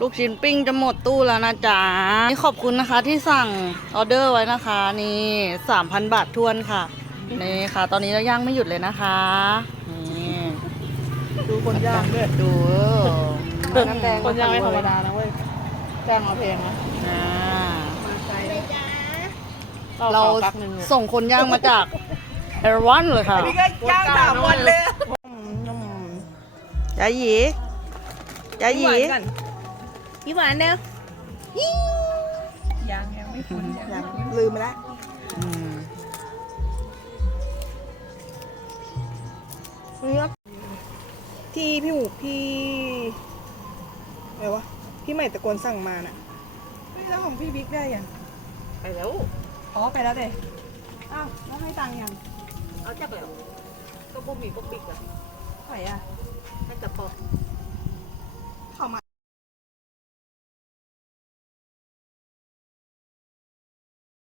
ลูกชิ้นปิ้งจะหมดตู้แล้วนะจ๊ะนี่ขอบคุณนะคะที่สั่งออเดอร์ไว้นะคะนี่ 3,000 บาททวนค่ะนี่ค่ะ ตอนนี้เราย่างไม่หยุดเลยนะคะนี่ดูคนย่างด้วยดูน้ำแดงคนย่างไม่ธรรมดานะเว้ยจ้างเอาเพลงนะเราส่งคนย่างมาจากเอรวันเลยค่ะ พี่ก็ย่าง3 วันเลยยายหยียายหยี ยิ้มหวานเร็วยังไม่คุ้นยังลืมไปแล้วที่พี่หมูอะไรวะพี่ใหม่ตะโกนสั่งมาน่ะแล้วของพี่บิ๊กได้ยังไปแล้วอ๋อไปแล้วเด้อ้าวแล้วให้ตังค์ยังเอาจับแล้วก็บ่มีบ่บิ๊กอะใครอะให้จับปอ